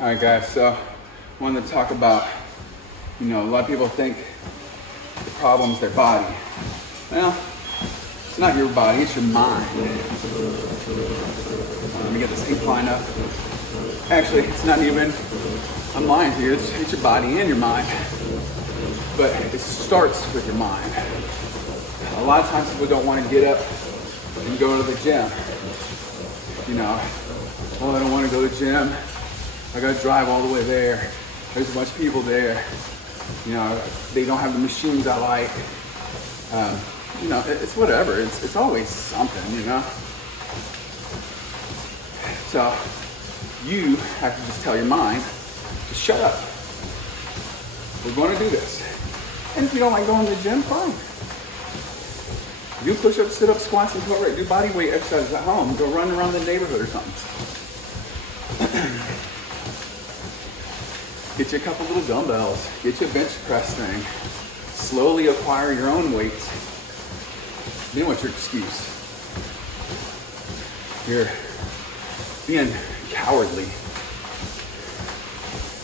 All right, guys, so I wanted to talk about, a lot of people think the problem's their body. Well, it's not your body, it's your mind. Let me get this incline up. Actually, it's not even, I'm lying to you, it's your body and your mind. But it starts with your mind. A lot of times people don't want to get up and go to the gym. I don't want to go to the gym. I gotta drive all the way there. There's a bunch of people there. They don't have the machines I like. It's whatever. It's always something, So you have to just tell your mind to shut up. We're going to do this. And if you don't like going to the gym, fine. Do push-ups, sit-ups, squats, and toe right. Do body weight exercises at home. Go run around the neighborhood or something. Get you a couple little dumbbells. Get you a bench press thing. Slowly acquire your own weights. Then what's your excuse? You're being cowardly.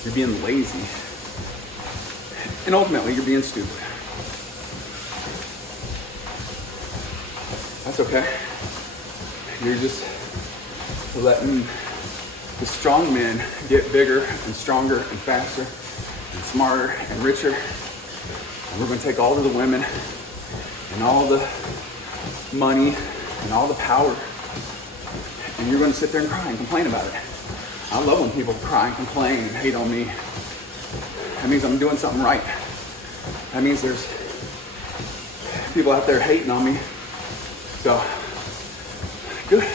You're being lazy. And ultimately, you're being stupid. That's okay. You're just letting the strong men get bigger and stronger and faster and smarter and richer. And we're going to take all of the women and all the money and all the power, and you're going to sit there and cry and complain about it. I love when people cry and complain and hate on me. That means I'm doing something right. That means there's people out there hating on me. So, good.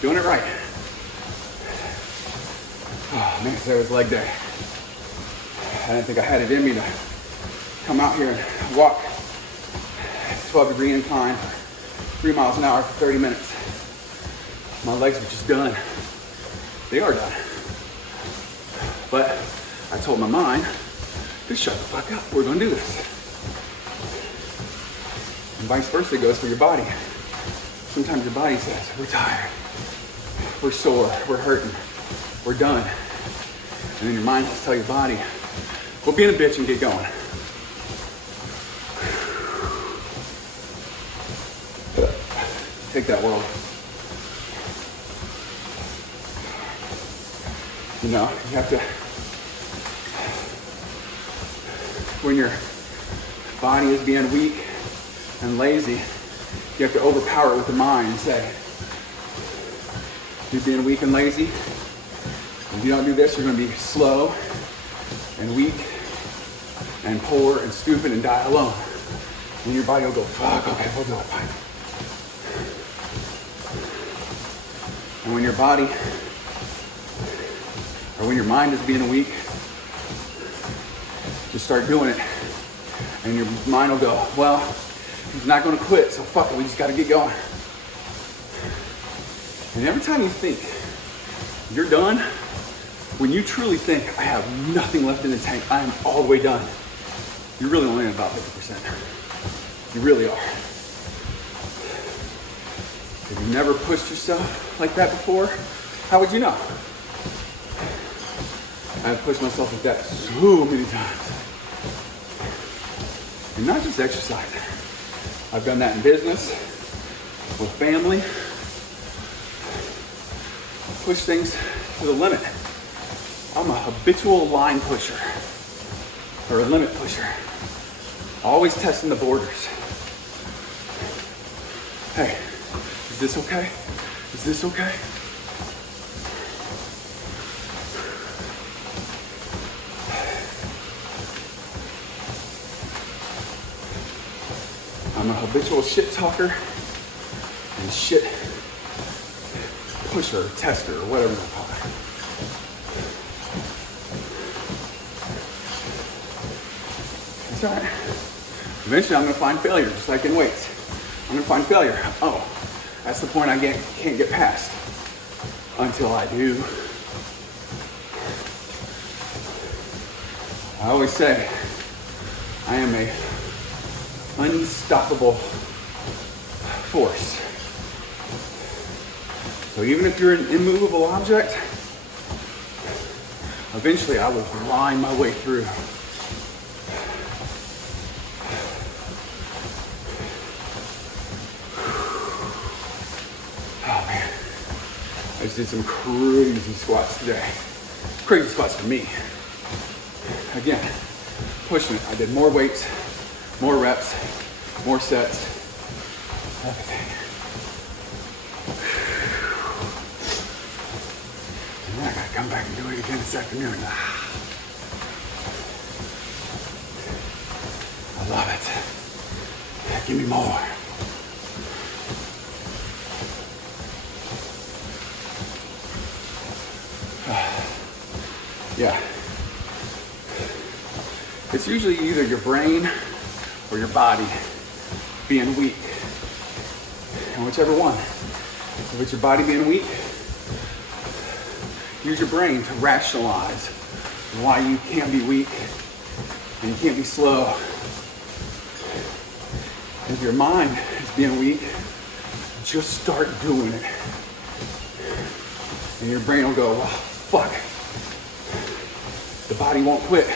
Doing it right. Oh man, today was leg day. I didn't think I had it in me to come out here and walk 12-degree incline for 3 miles an hour for 30 minutes. My legs are just done. They are done. But I told my mind, just shut the fuck up. We're gonna do this. And vice versa goes for your body. Sometimes your body says, we're tired, we're sore, we're hurting, we're done. And then your mind has to tell your body, well, be in a bitch and get going. Take that, world. You have to, when your body is being weak and lazy, you have to overpower it with the mind and say, you're being weak and lazy. If you don't do this, you're going to be slow and weak and poor and stupid and die alone. And your body will go, fuck, okay, we'll do it, fine. And when your body, or when your mind is being weak, just start doing it. And your mind will go, well, he's not going to quit, so fuck it, we just got to get going. And every time you think you're done, when you truly think, I have nothing left in the tank, I am all the way done, you're really only at about 50%. You really are. If you've never pushed yourself like that before, how would you know? I've pushed myself like that so many times. And not just exercise. I've done that in business, with family. Push things to the limit. I'm a habitual line pusher, or a limit pusher. Always testing the borders. Hey, is this okay? Is this okay? I'm a habitual shit talker and shit pusher, tester, or whatever you want to call it. It's all right. Eventually I'm going to find failure, just like in weights. I'm going to find failure. Oh, that's the point I can't get past. Until I do. I always say, I am a unstoppable force. So even if you're an immovable object, Eventually, I would grind my way through. Oh man, I just did some crazy squats today. Crazy squats for me. Again, pushing it. I did more weights, more reps, more sets, everything. And then I gotta come back and do it again this afternoon. I love it. Give me more. Yeah. It's usually either your brain or your body being weak. And whichever one. If it's your body being weak, use your brain to rationalize why you can't be weak and you can't be slow. If your mind is being weak, just start doing it. And your brain will go, well, fuck. The body won't quit.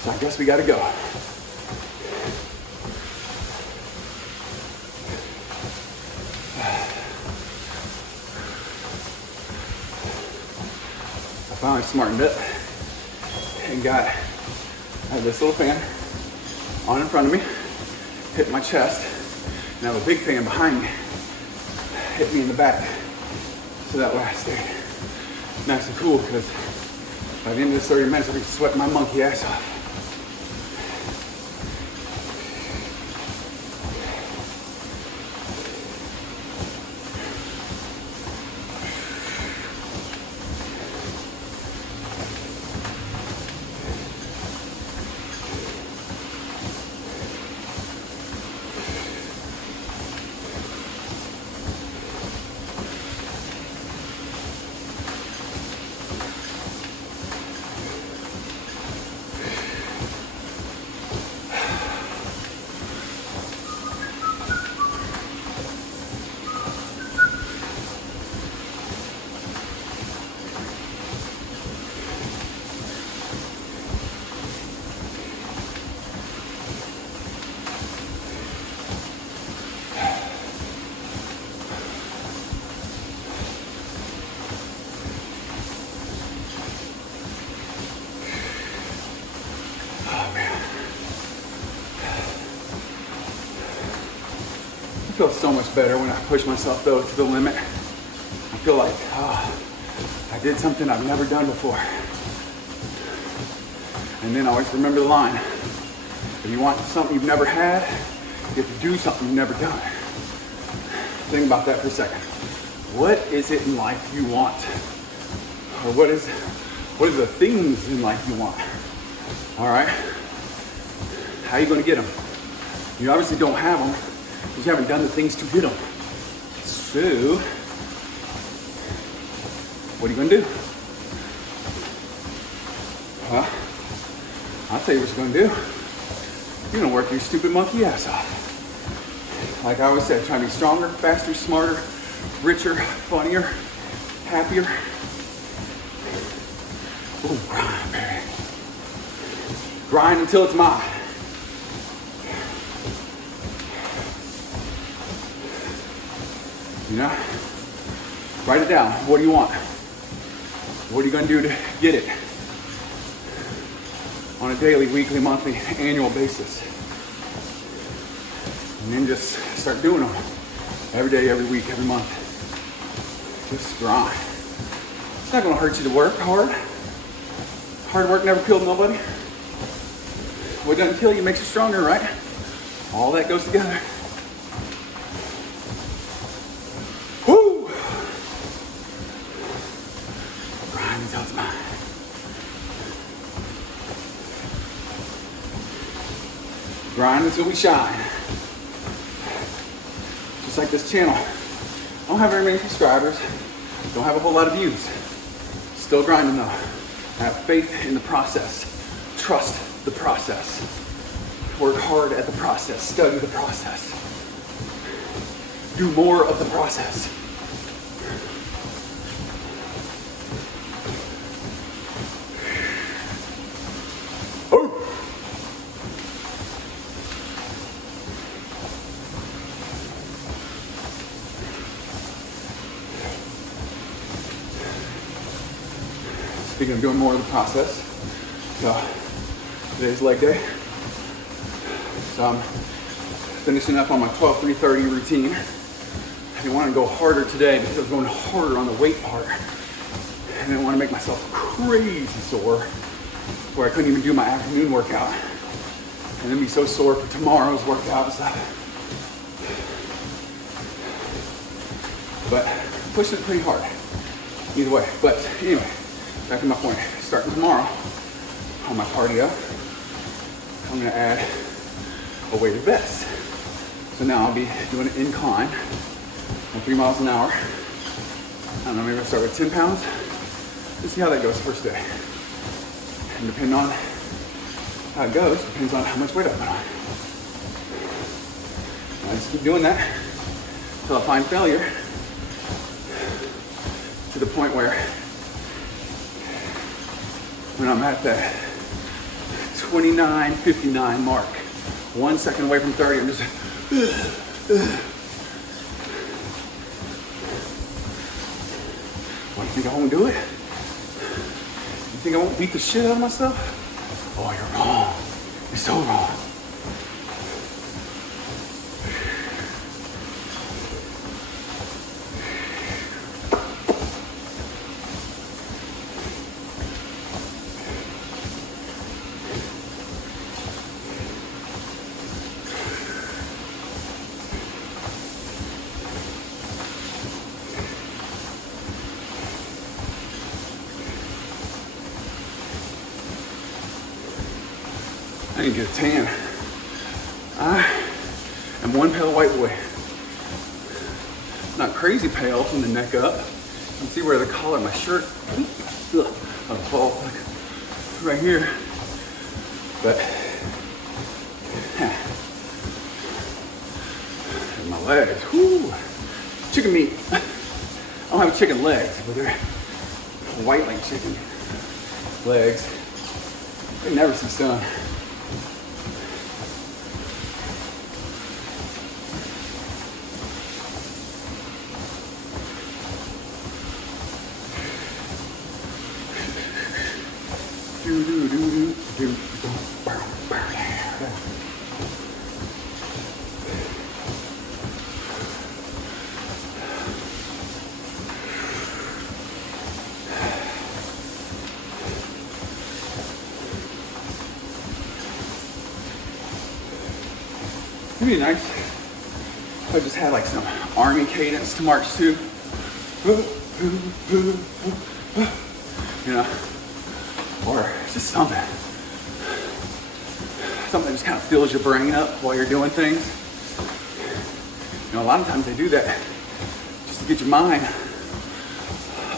So I guess we gotta go. I finally smartened up and I had this little fan on in front of me, hit my chest, and I have a big fan behind me, hit me in the back. So that way I stayed nice and cool, because by the end of this 30 minutes, I'll be sweating my monkey ass off. I feel so much better when I push myself though to the limit. I feel like, I did something I've never done before. And then always remember the line. If you want something you've never had, you have to do something you've never done. Think about that for a second. What is it in life you want? Or what are the things in life you want? All right? How are you gonna get them? You obviously don't have them because you haven't done the things to get them. So, what are you gonna do? Well, I'll tell you what you're gonna do. You're gonna work your stupid monkey ass off. Like I always said, try to be stronger, faster, smarter, richer, funnier, happier. Ooh, grind, baby. Grind until it's mine. You know? Write it down. What do you want? What are you gonna do to get it? On a daily, weekly, monthly, annual basis. And then just start doing them. Every day, every week, every month. Just grind. It's not gonna hurt you to work hard. Hard work never killed nobody. What doesn't kill you makes you stronger, right? All that goes together. Woo! Grind until it's mine. Grind until we shine. Just like this channel. I don't have very many subscribers. Don't have a whole lot of views. Still grinding though. Have faith in the process. Trust the process. Work hard at the process. Study the process. Do more of the process. Speaking of doing more of the process, so today's leg day. So I'm finishing up on my 12-3-30 routine. I didn't want to go harder today because I was going harder on the weight part. I didn't want to make myself crazy sore where I couldn't even do my afternoon workout and then be so sore for tomorrow's workout and stuff. But pushing it pretty hard either way. But anyway, back to my point. Starting tomorrow on my cardio, I'm going to add a weighted vest. So now I'll be doing an incline at 3 miles an hour. I don't know, maybe I'll start with 10 pounds. Let's see how that goes first day. And depending on how it goes, depends on how much weight I put on. I just keep doing that until I find failure to the point where when I'm at the 29:59 mark, 1 second away from 30, I'm just What, you think I won't do it? You think I won't beat the shit out of myself? Oh, you're wrong. You're so wrong. I need to get a tan. I am one pale white boy. Not crazy pale from the neck up. You can see where the collar of my shirt, I'll fall like right here. But and my legs, whoo, chicken meat. I don't have chicken legs, but they're white like chicken legs. They never see sun. It'd be nice if I just had like some army cadence to march to. You know, or just something that just kind of fills your brain up while you're doing things. You know, a lot of times they do that just to get your mind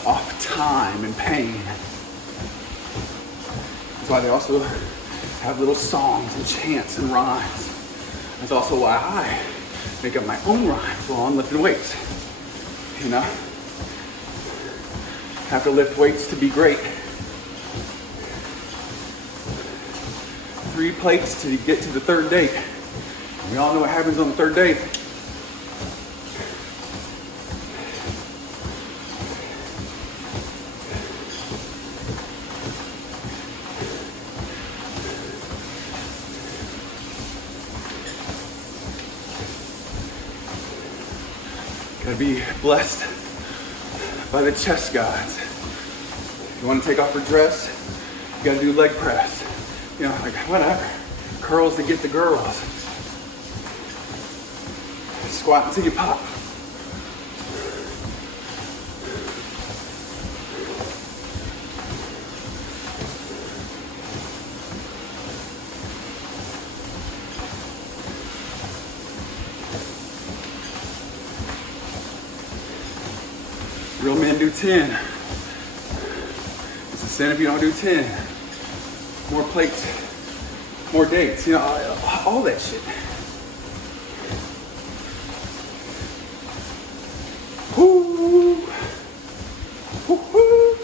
off time and pain. That's why they also have little songs and chants and rhymes. That's also why I make up my own rhymes while I'm lifting weights. You know? Have to lift weights to be great. 3 plates to get to the third date. We all know what happens on the third date. Gotta be blessed by the chest gods. If you want to take off your dress, you gotta do leg press. You know, like whatever. Curls to get the girls. Squat until you pop. Real men do 10. It's a sin if you don't do 10. More plates, more dates, you know, all that shit. Woo. Woo-hoo.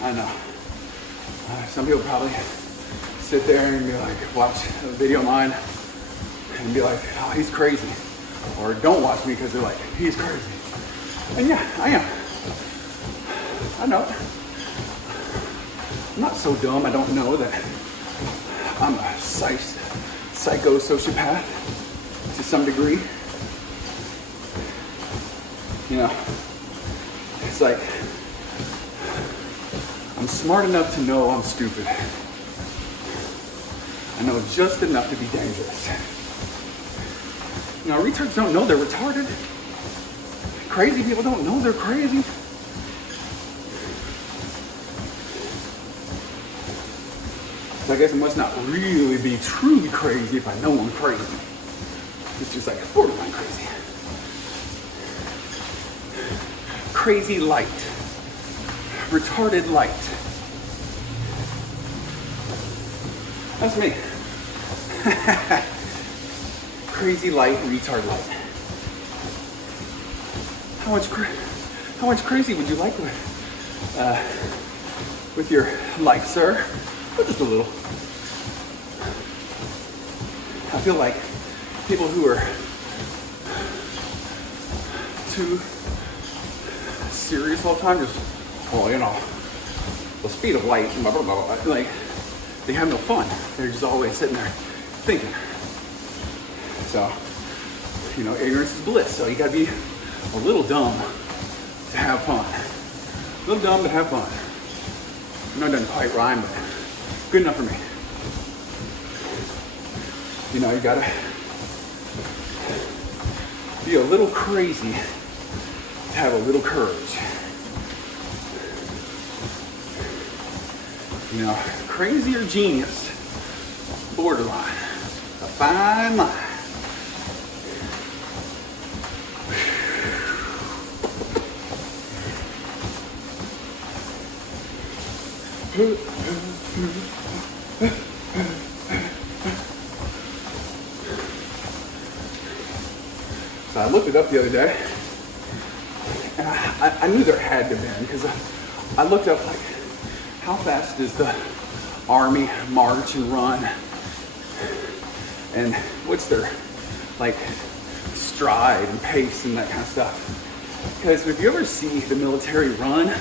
I know. Some people probably sit there and be like, watch a video of mine and be like, oh, he's crazy. Or don't watch me because they're like, he's crazy. And yeah, I am. I know. I'm not so dumb I don't know that I'm a psycho-sociopath to some degree. You know, it's like, I'm smart enough to know I'm stupid. I know just enough to be dangerous. You know, retards don't know they're retarded. Crazy people don't know they're crazy. So I guess it must not really be truly crazy if I know I'm crazy. It's just like borderline crazy. Crazy light. Retarded light. That's me. Crazy light, retard light. How much crazy would you like with your life, sir? Well, just a little. I feel like people who are too serious all the time, just, well, you know, the speed of light, blah, blah, blah, blah, like, they have no fun. They're just always sitting there thinking. So, you know, ignorance is bliss. So you gotta be a little dumb to have fun. A little dumb to have fun. I know it doesn't quite rhyme, but good enough for me. You know, you gotta be a little crazy to have a little courage. You know, crazy or genius, borderline, a fine line. So I looked it up the other day, and I knew there had to have been, because I looked up, like, how fast does the Army march and run, and what's their, like, stride and pace and that kind of stuff. Because if you ever see the military run,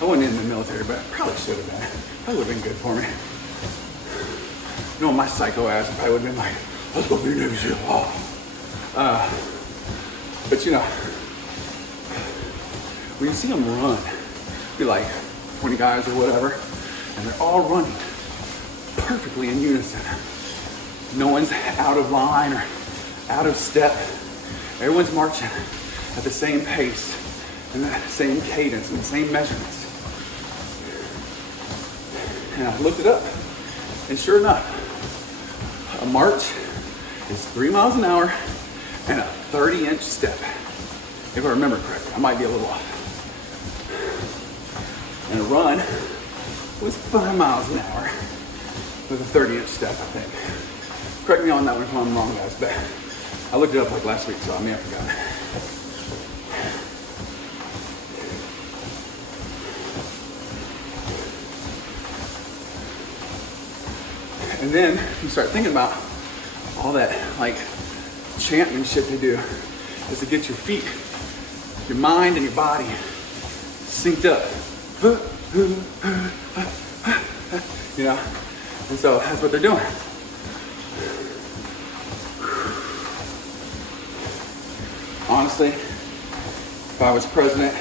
I wasn't in the military, but I probably should have been. Probably would have been good for me. You know, my psycho ass probably would have been like, let's go be Navy SEAL. But you know, when you see them run, be like 20 guys or whatever, and they're all running perfectly in unison. No one's out of line or out of step. Everyone's marching at the same pace and the same cadence and the same measurements. And I looked it up, and sure enough, a march is 3 miles an hour and a 30-inch step. If I remember correctly, I might be a little off. And a run was 5 miles an hour with a 30-inch step, I think. Correct me on that one if I'm wrong, guys, but I looked it up like last week, so I may have forgotten. And then you start thinking about all that, like, chanting shit they do is to get your feet, your mind, and your body synced up. You know? And so that's what they're doing. Honestly, if I was president,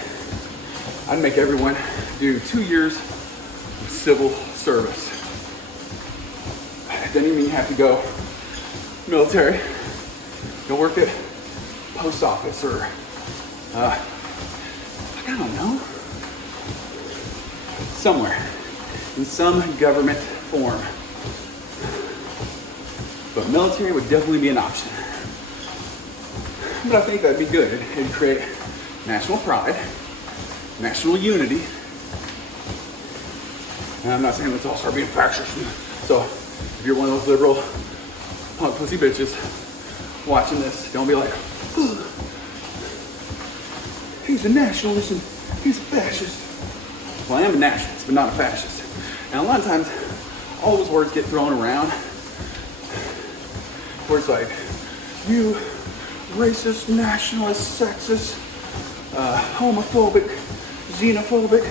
I'd make everyone do 2 years of civil service. It doesn't even have to go military. Go work at post office or, I don't know, somewhere in some government form. But military would definitely be an option. But I think that'd be good. It'd create national pride, national unity. And I'm not saying let's all start being fascist. So if you're one of those liberal punk pussy bitches watching this, don't be like, he's a nationalist and he's a fascist. Well, I am a nationalist, but not a fascist. And a lot of times, all those words get thrown around. Words like, you racist, nationalist, sexist, homophobic xenophobic,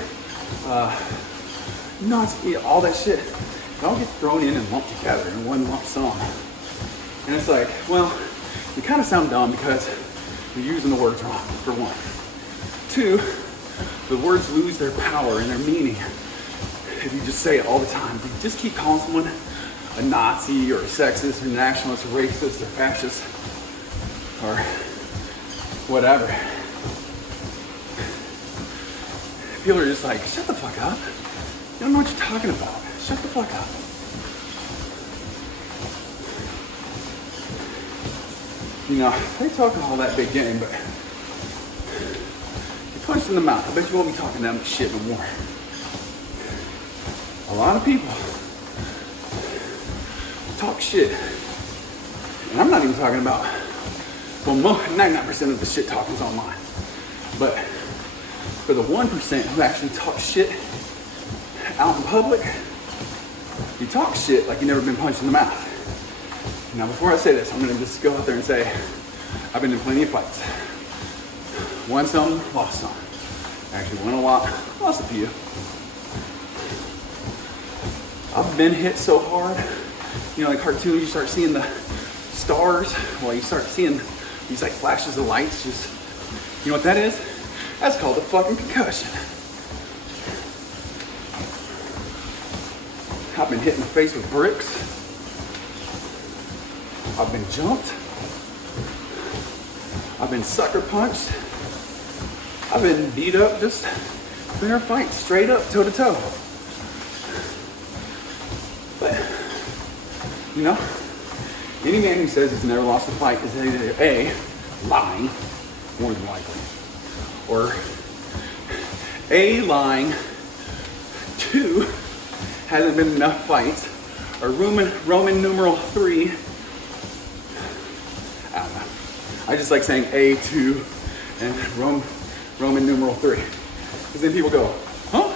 Nazi, all that shit. It all gets thrown in and lumped together in one lump sum. And it's like, well, you kind of sound dumb because you're using the words wrong, for one. Two, the words lose their power and their meaning if you just say it all the time. If you just keep calling someone a Nazi or a sexist or nationalist or racist or fascist or whatever, people are just like, shut the fuck up. You don't know what you're talking about. Shut the fuck up. You know, they talk all that big game, but you punch in the mouth. I bet you won't be talking that much shit no more. A lot of people talk shit. And I'm not even talking about, well, 99% of the shit talking's online. But for the 1% who actually talk shit out in public, you talk shit like you've never been punched in the mouth. Now, before I say this, I'm gonna just go out there and say, I've been in plenty of fights. Won some, lost some. Actually won a lot, lost a few. I've been hit so hard, you know, like cartoons, you start seeing the stars, well, you start seeing these like flashes of lights, just, you know what that is? That's called a fucking concussion. I've been hit in the face with bricks. I've been jumped. I've been sucker punched. I've been beat up, just fair fight, straight up, toe to toe. But, you know, any man who says he's never lost a fight is either A, lying, more than likely, or A, lying, 2, hasn't been enough fights, or Roman numeral 3, I don't know. I just like saying A2 and Roman numeral 3. Because then people go, huh?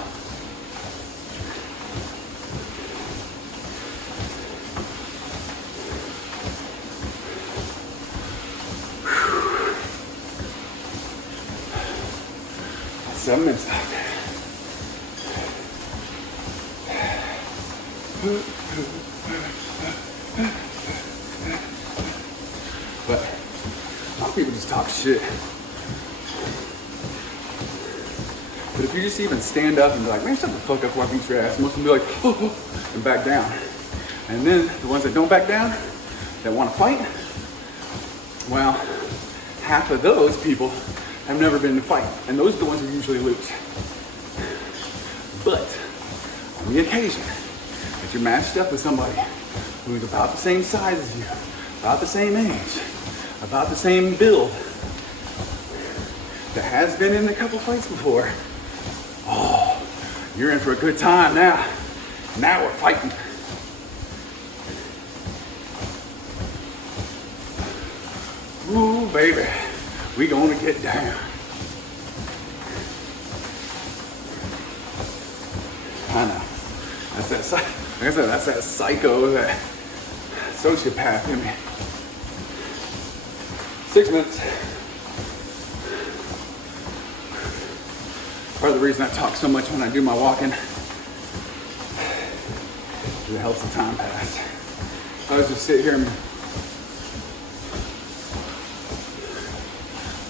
That's 7 minutes out there. But a lot of people just talk shit. But if you just even stand up and be like, man, shut the fuck up before I beat your ass, most of them be like, oh, and back down. And then the ones that don't back down, that want to fight, well, half of those people have never been in a fight. And those are the ones who usually lose. But on the occasion that you're matched up with somebody who's about the same size as you, about the same age, about the same build, that has been in a couple fights before, oh, you're in for a good time now. Now we're fighting. Ooh, baby, we gonna get down. I know. That's that, like I said, that's that psycho, that sociopath in me. 6 minutes. Part of the reason I talk so much when I do my walking, it helps the time pass. I was just sit here and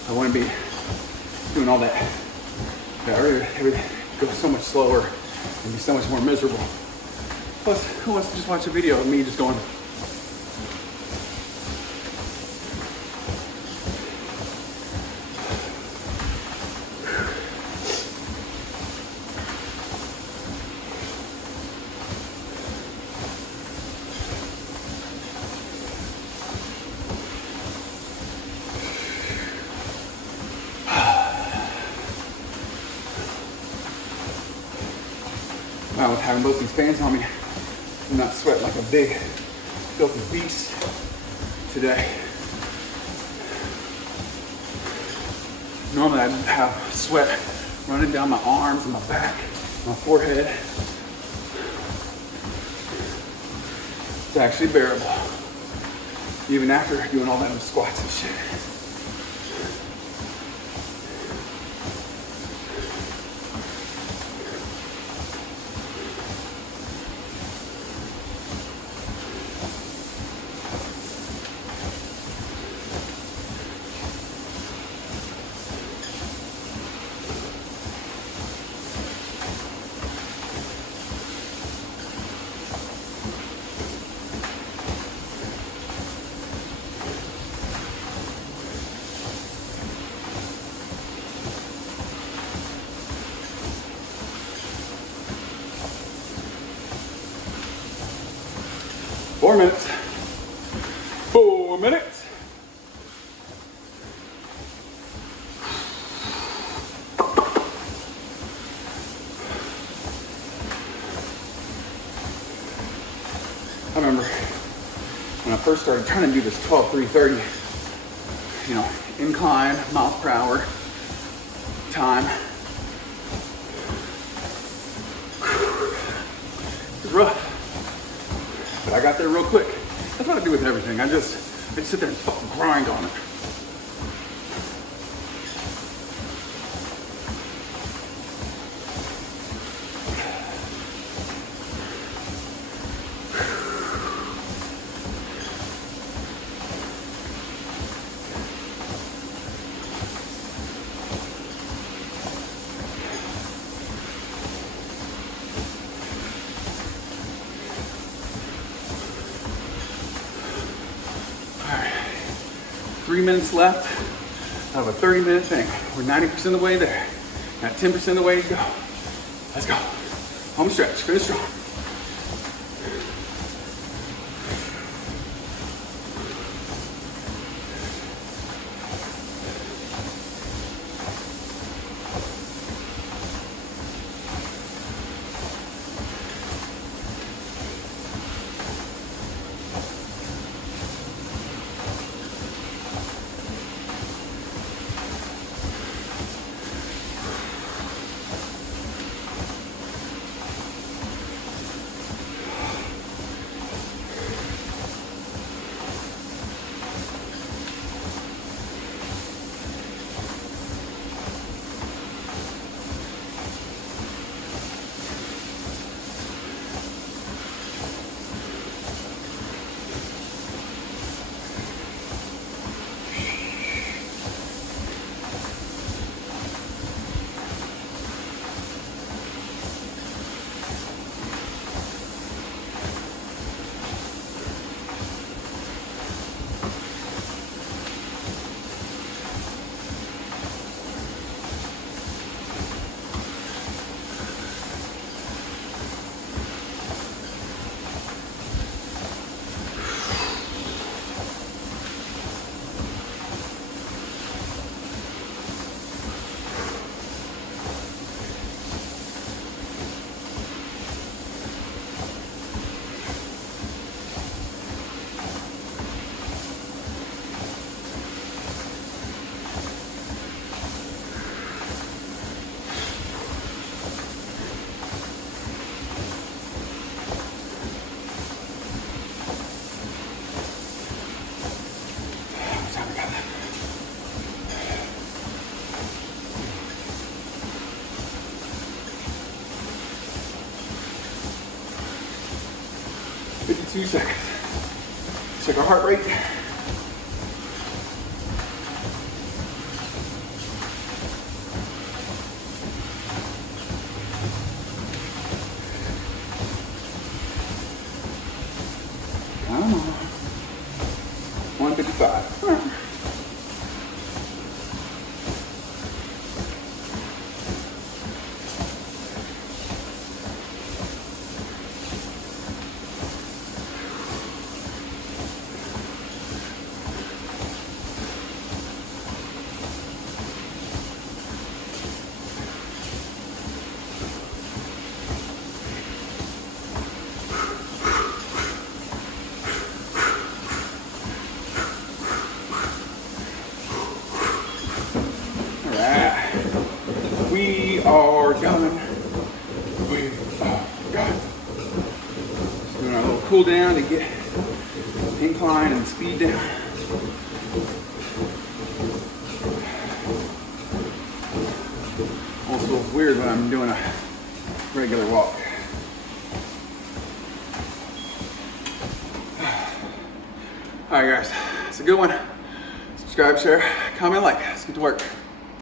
I want to be doing all that. Everything goes so much slower and be so much more miserable. Plus, who wants to just watch a video of me just going, wow, with having both these fans on me, I'm not sweating like a big filthy beast today. Normally I'd have sweat running down my arms and my back, my forehead. It's actually bearable, even after doing all that squats and shit. 4 minutes. 4 minutes. I remember when I first started trying to do this 12-3-30, you know, incline, miles per hour, time. It was rough, but I got there real quick. That's what I do with everything. I just sit there and fucking grind on it. All right, 3 minutes left of a 30-minute thing. We're 90% of the way there. Got 10% of the way to go. Let's go. Home stretch, finish strong. Two seconds. Check our heart rate. Come on. 155. We are done. We are done. Just doing our little cool down to get incline and speed down. Almost feels weird when I'm doing a regular walk. All right, guys, it's a good one. Subscribe, share, comment, like. Let's get to work.